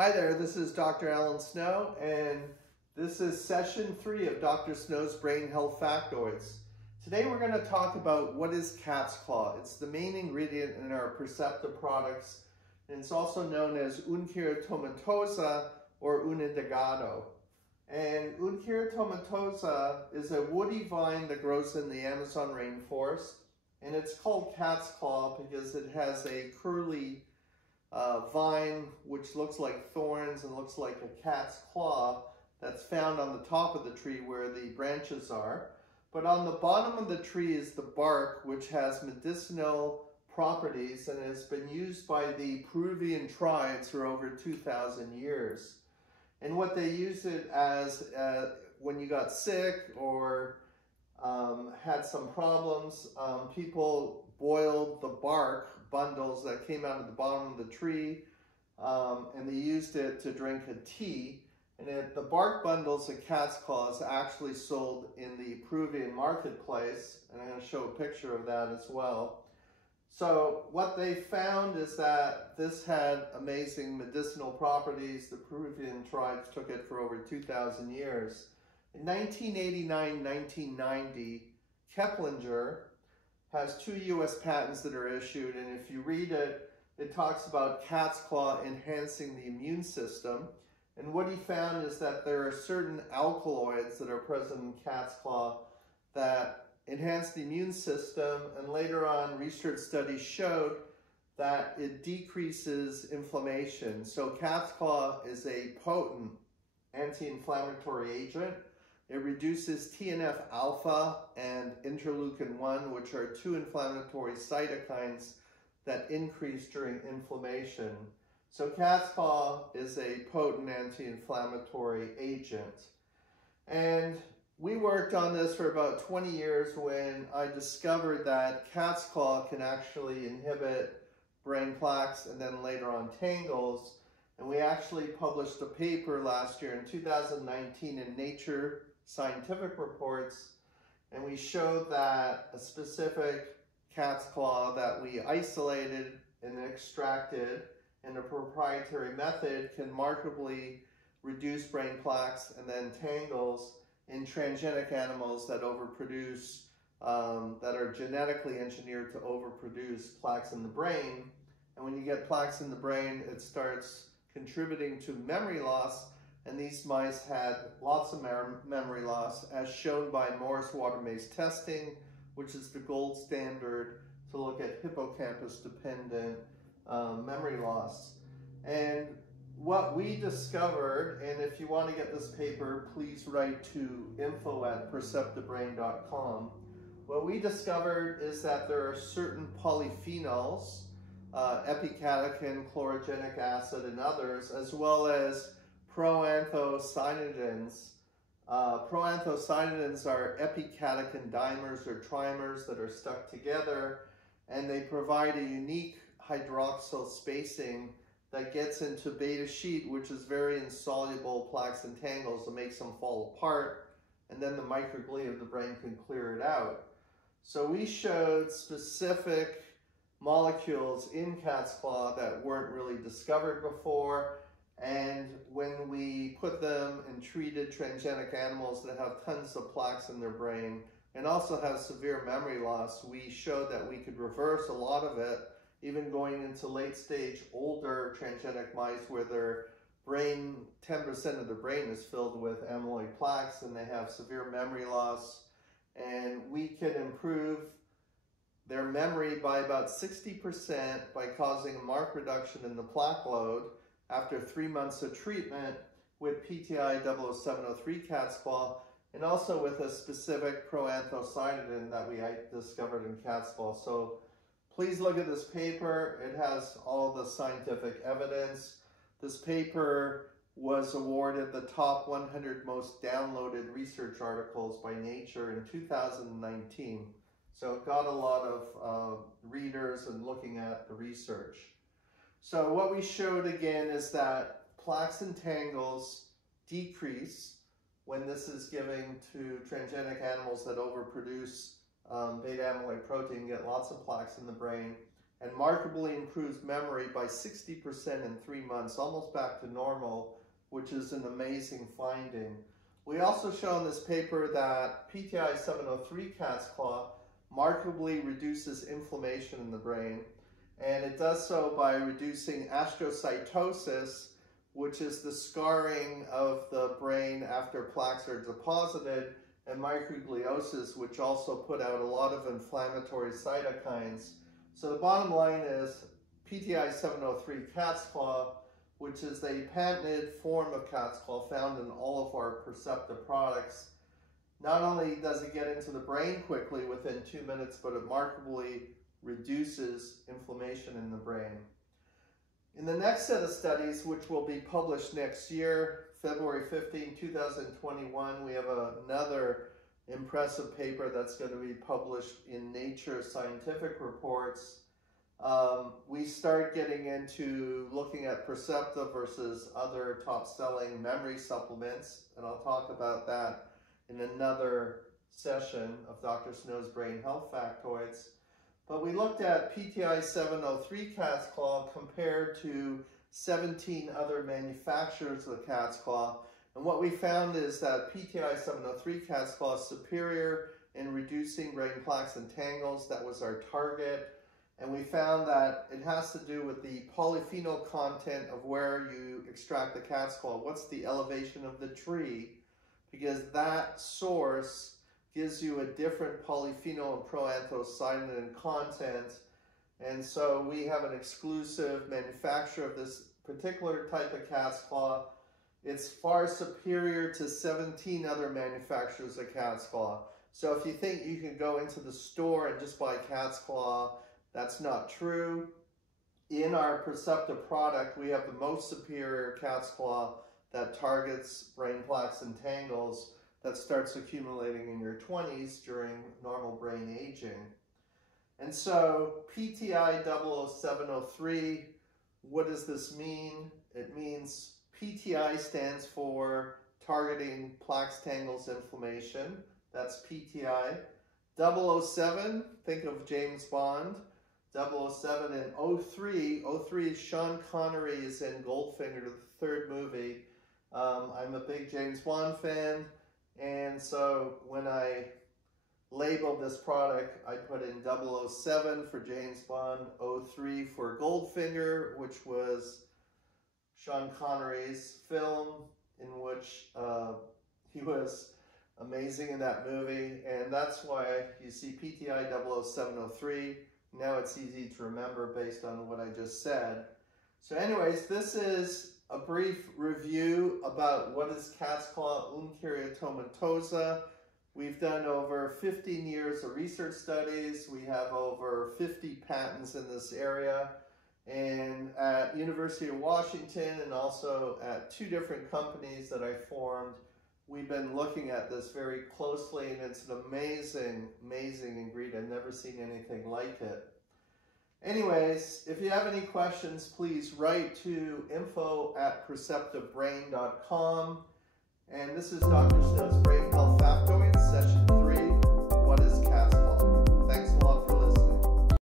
Hi there, this is Dr. Alan Snow, and this is session 3 of Dr. Snow's Brain Health Factoids. Today we're going to talk about what is cat's claw. It's the main ingredient in our Percepta products, and it's also known as Unquera tomatosa or unindicado. And Unquera tomatosa is a woody vine that grows in the Amazon rainforest, and it's called cat's claw because it has a curly vine which looks like thorns and looks like a cat's claw that's found on the top of the tree where the branches are. But on the bottom of the tree is the bark, which has medicinal properties and has been used by the Peruvian tribes for over 2,000 years. And what they used it as when you got sick or had some problems, people boiled the bark bundles that came out of the bottom of the tree, and they used it to drink a tea. And the bark bundles of cat's claw is actually sold in the Peruvian marketplace, and I'm going to show a picture of that as well. So what they found is that this had amazing medicinal properties. The Peruvian tribes took it for over 2,000 years. In 1989-1990, Keplinger has 2 U.S. patents that are issued, and if you read it, it talks about cat's claw enhancing the immune system. And what he found is that there are certain alkaloids that are present in cat's claw that enhance the immune system, and later on research studies showed that it decreases inflammation. So cat's claw is a potent anti-inflammatory agent. It reduces TNF-alpha and interleukin-1, which are 2 inflammatory cytokines that increase during inflammation. So cat's claw is a potent anti-inflammatory agent. And we worked on this for about 20 years when I discovered that cat's claw can actually inhibit brain plaques and then later on tangles. And we actually published a paper last year in 2019 in Nature Scientific Reports, and we showed that a specific cat's claw that we isolated and extracted in a proprietary method can markedly reduce brain plaques and then tangles in transgenic animals that overproduce, that are genetically engineered to overproduce plaques in the brain. And when you get plaques in the brain, it starts contributing to memory loss. And these mice had lots of memory loss, as shown by Morris water-maze testing, which is the gold standard to look at hippocampus-dependent memory loss. And what we discovered, and if you want to get this paper, please write to info@perceptabrain.com. What we discovered is that there are certain polyphenols, epicatechin, chlorogenic acid, and others, as well as proanthocyanidins. Proanthocyanidins are epicatechin dimers or trimers that are stuck together, and they provide a unique hydroxyl spacing that gets into beta sheet, which is very insoluble plaques and tangles that makes them fall apart, and then the microglia of the brain can clear it out. So we showed specific molecules in cat's claw that weren't really discovered before. And when we put them in treated transgenic animals that have tons of plaques in their brain and also have severe memory loss, we showed that we could reverse a lot of it, even going into late stage older transgenic mice where their brain, 10% of their brain is filled with amyloid plaques and they have severe memory loss. And we can improve their memory by about 60% by causing a marked reduction in the plaque load after 3 months of treatment with PTI 00703 cat's claw, and also with a specific proanthocyanidin that we discovered in cat's claw. So please look at this paper. It has all the scientific evidence. This paper was awarded the top 100 most downloaded research articles by Nature in 2019. So it got a lot of readers and looking at the research. So what we showed again is that plaques and tangles decrease when this is given to transgenic animals that overproduce beta amyloid protein, get lots of plaques in the brain. and markedly improves memory by 60% in 3 months, almost back to normal, which is an amazing finding. We also show in this paper that PTI 703 cat's claw markedly reduces inflammation in the brain, and it does so by reducing astrocytosis, which is the scarring of the brain after plaques are deposited, and microgliosis, which also put out a lot of inflammatory cytokines. So the bottom line is PTI 703 cat's claw, which is a patented form of cat's claw found in all of our Percepta products. Not only does it get into the brain quickly within 2 minutes, but it markedly reduces inflammation in the brain. In the next set of studies, which will be published next year, February 15, 2021, we have another impressive paper that's going to be published in Nature Scientific Reports. We start getting into looking at Percepta versus other top-selling memory supplements, and I'll talk about that in another session of Dr. Snow's Brain Health Factoids. But we looked at PTI 703 cat's claw compared to 17 other manufacturers of the cat's claw. And what we found is that PTI 703 cat's claw is superior in reducing brain plaques and tangles. That was our target. And we found that it has to do with the polyphenol content of where you extract the cat's claw. What's the elevation of the tree? Because that source gives you a different polyphenol and proanthocyanin content. And so we have an exclusive manufacturer of this particular type of cat's claw. It's far superior to 17 other manufacturers of cat's claw. So if you think you can go into the store and just buy cat's claw, that's not true. In our Percepta product, we have the most superior cat's claw that targets brain plaques and tangles that starts accumulating in your 20s during normal brain aging. And so PTI 00703, what does this mean? It means PTI stands for targeting plaques, tangles, inflammation. That's PTI. 007, think of James Bond. 007 and 03. 03 is Sean Connery is in Goldfinger, the third movie. I'm a big James Bond fan, and so when I labeled this product, I put in 007 for James Bond, 03 for Goldfinger, which was Sean Connery's film in which he was amazing in that movie, and that's why you see PTI 00703. Now it's easy to remember based on what I just said. So anyways, this is a brief review about what is cat's claw unkeratomatose. We've done over 15 years of research studies. We have over 50 patents in this area. And at University of Washington and also at 2 different companies that I formed, we've been looking at this very closely, and it's an amazing, amazing ingredient. I've never seen anything like it. Anyways, if you have any questions, please write to info@perceptabrain.com. And this is Dr. Snow's Brain Health Factoids, session